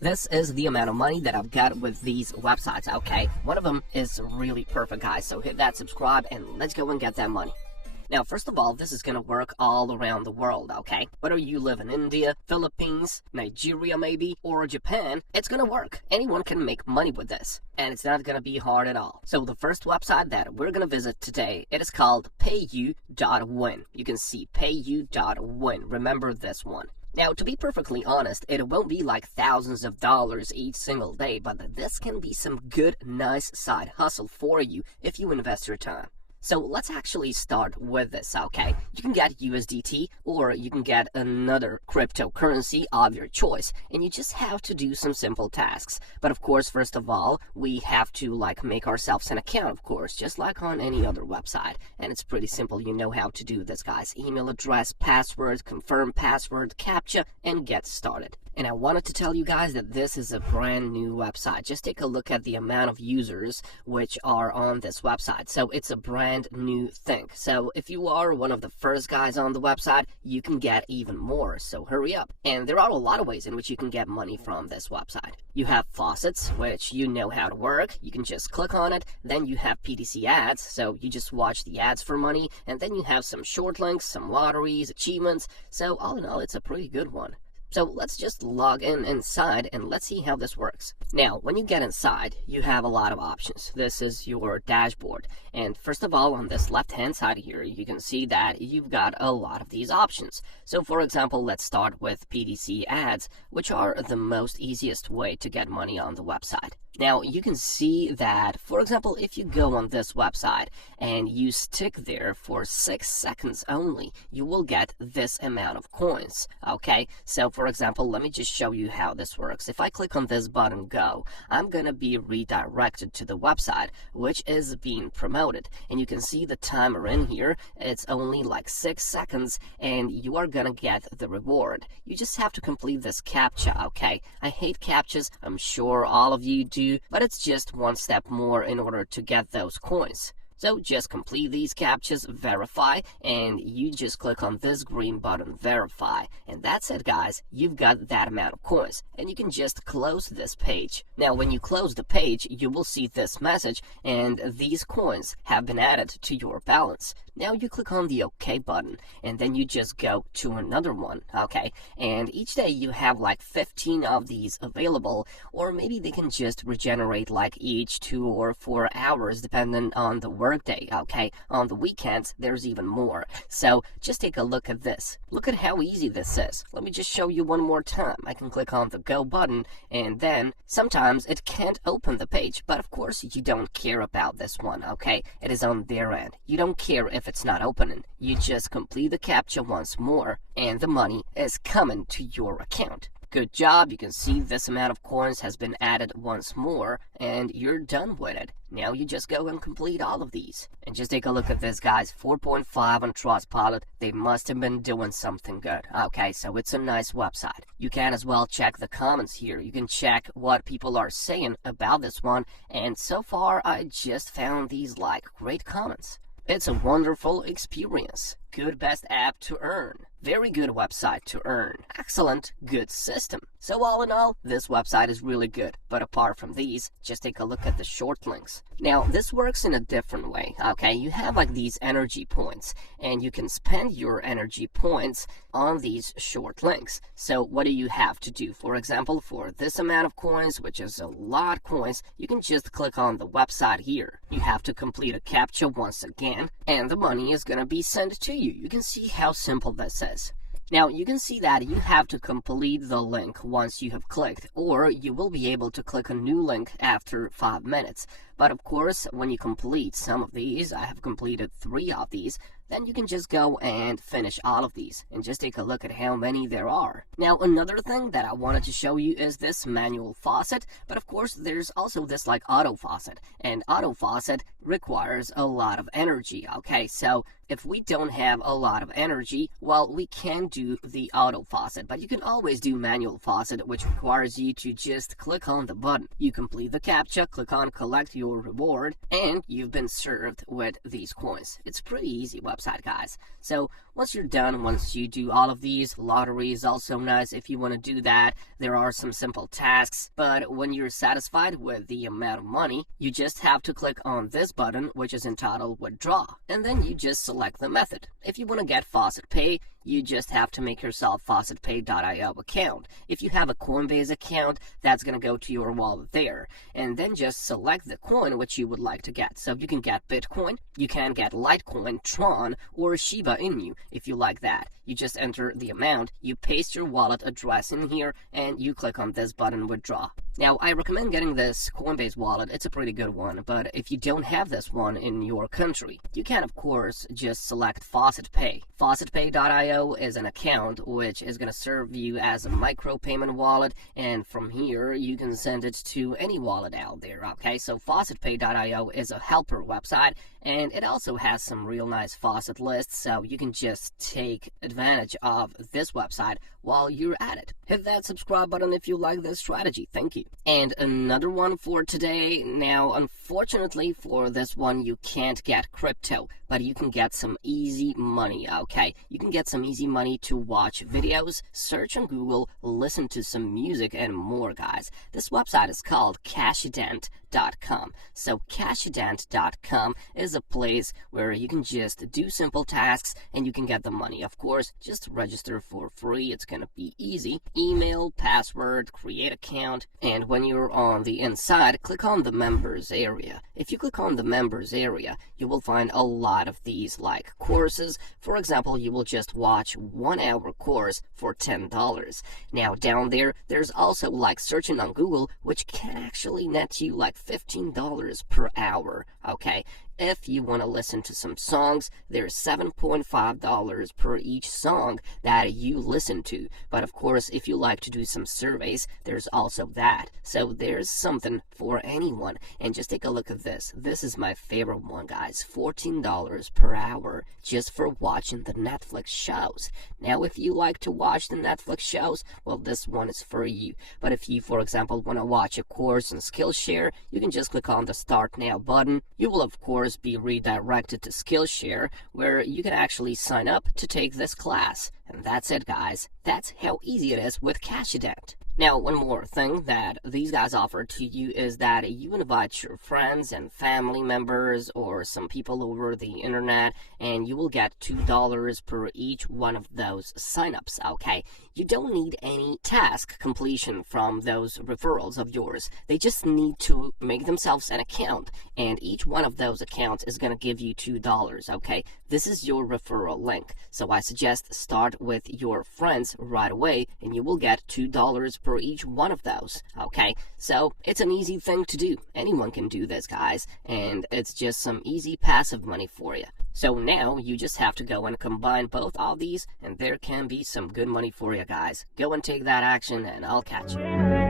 This is the amount of money that I've got with these websites, okay? One of them is really perfect, guys, so hit that subscribe and let's go and get that money. Now, first of all, this is going to work all around the world, okay? Whether you live in India, Philippines, Nigeria maybe, or Japan, it's going to work. Anyone can make money with this, and it's not going to be hard at all. So the first website that we're going to visit today, it is called PayUWin. You can see PayUWin. Remember this one. Now, to be perfectly honest, it won't be like thousands of dollars each single day, but this can be some good, nice side hustle for you if you invest your time. So let's actually start with this, okay? You can get USDT or you can get another cryptocurrency of your choice, and you just have to do some simple tasks. But of course, first of all, we have to make ourselves an account, of course, just like on any other website. And it's pretty simple. You know how to do this, guys. Email address, password, confirm password, CAPTCHA, and get started. And I wanted to tell you guys that this is a brand new website. Just take a look at the amount of users which are on this website. So it's a brand new thing. So if you are one of the first guys on the website, you can get even more. So hurry up. And there are a lot of ways in which you can get money from this website. You have faucets, which you know how to work. You can just click on it. Then you have PDC ads. So you just watch the ads for money. And then you have some short links, some lotteries, achievements. So all in all, it's a pretty good one. So let's just log inside and let's see how this works. Now, when you get inside, you have a lot of options. This is your dashboard. And first of all, on this left-hand side here, you can see that you've got a lot of these options. So for example, let's start with PDC ads, which are the most easiest way to get money on the website. Now, you can see that, for example, if you go on this website and you stick there for 6 seconds only, you will get this amount of coins, okay? So, for example, let me just show you how this works. If I click on this button, go, I'm going to be redirected to the website, which is being promoted. And you can see the timer in here. It's only like 6 seconds, and you are going to get the reward. You just have to complete this CAPTCHA, okay? I hate CAPTCHAs. I'm sure all of you do. But it's just one step more in order to get those coins. So just complete these CAPTCHAs, verify, and you just click on this green button, verify. And that's it, guys. You've got that amount of coins. And you can just close this page. Now, when you close the page, you will see this message, and these coins have been added to your balance. Now you click on the OK button, and then you just go to another one, okay? And each day you have like 15 of these available, or maybe they can just regenerate like each 2 or 4 hours, depending on the workday, okay? On the weekends, there's even more. So just take a look at this. Look at how easy this is. Let me just show you one more time. I can click on the Go button, and then sometimes it can't open the page, but of course you don't care about this one, okay? It is on their end. You don't care if it's not opening. You just complete the CAPTCHA once more, and the money is coming to your account. Good job. You can see this amount of coins has been added once more, and you're done with it. Now you just go and complete all of these. And just take a look at this, guys. 4.5 on Trustpilot. They must have been doing something good. Okay, so it's a nice website. You can as well check the comments here. You can check what people are saying about this one. And so far, I just found these great comments. It's a wonderful experience. Good best app to earn. Very good website to earn. Excellent, good system. So all in all, this website is really good. But apart from these, just take a look at the short links. Now, this works in a different way, okay? You have these energy points, and you can spend your energy points on these short links. So what do you have to do? For example, for this amount of coins, which is a lot of coins, you can just click on the website here. You have to complete a CAPTCHA once again, and the money is going to be sent to you. You can see how simple this is. Now, you can see that you have to complete the link once you have clicked, or you will be able to click a new link after 5 minutes. But of course, when you complete some of these, I have completed 3 of these, then you can just go and finish all of these and just take a look at how many there are. Now, another thing that I wanted to show you is this manual faucet, but of course there's also this auto faucet, and auto faucet requires a lot of energy, okay? So if we don't have a lot of energy, well, we can do the auto faucet, but you can always do manual faucet, which requires you to just click on the button. You complete the CAPTCHA, click on collect your reward, and you've been served with these coins. It's a pretty easy website. website, guys. So once you're done, once you do all of these, lottery is also nice if you want to do that. There are some simple tasks, but when you're satisfied with the amount of money, you just have to click on this button, which is entitled Withdraw, and then you just select the method. If you want to get FaucetPay, you just have to make yourself FaucetPay.io account. If you have a Coinbase account, that's going to go to your wallet there. And then just select the coin which you would like to get. So you can get Bitcoin, you can get Litecoin, Tron, or Shiba Inu if you like that. You just enter the amount, you paste your wallet address in here, and you click on this button, Withdraw. Now, I recommend getting this Coinbase wallet. It's a pretty good one, but if you don't have this one in your country, you can, of course, just select FaucetPay. FaucetPay.io is an account which is going to serve you as a micropayment wallet, and from here, you can send it to any wallet out there, okay? So FaucetPay.io is a helper website, and it also has some real nice faucet lists, so you can just take advantage of this website while you're at it. Hit that subscribe button if you like this strategy. Thank you. And another one for today. Now, unfortunately for this one, you can't get crypto, but you can get some easy money, okay? You can get some easy money to watch videos, search on Google, listen to some music, and more, guys. This website is called CASHOUT.com. So CASHOUT.com is a place where you can just do simple tasks and you can get the money. Of course, just register for free. It's going to be easy. Email, password, create account, and when you're on the inside, click on the members area. If you click on the members area, you will find a lot of these like courses. For example, you will just watch 1 hour course for $10. Now down there, there's also like searching on Google, which can actually net you like $15 per hour, okay? If you want to listen to some songs, there's $7.5 per each song that you listen to. But of course, if you like to do some surveys, there's also that. So there's something for anyone. And just take a look at this. This is my favorite one, guys. $14 per hour just for watching the Netflix shows. Now, if you like to watch the Netflix shows, well, this one is for you. But if you, for example, want to watch a course on Skillshare, you can just click on the Start Now button. You will, of course, be redirected to Skillshare, where you can actually sign up to take this class. And that's it, guys. That's how easy it is with CASHOUT. Now, one more thing that these guys offer to you is that you invite your friends and family members or some people over the internet, and you will get $2 per each one of those signups, okay? You don't need any task completion from those referrals of yours. They just need to make themselves an account, and each one of those accounts is going to give you $2, okay? This is your referral link, so I suggest start with your friends right away, and you will get $2 per each one of those, okay? So it's an easy thing to do. Anyone can do this, guys, and it's just some easy passive money for you. So now you just have to go and combine both of these, and there can be some good money for you, guys. Go and take that action, and I'll catch you.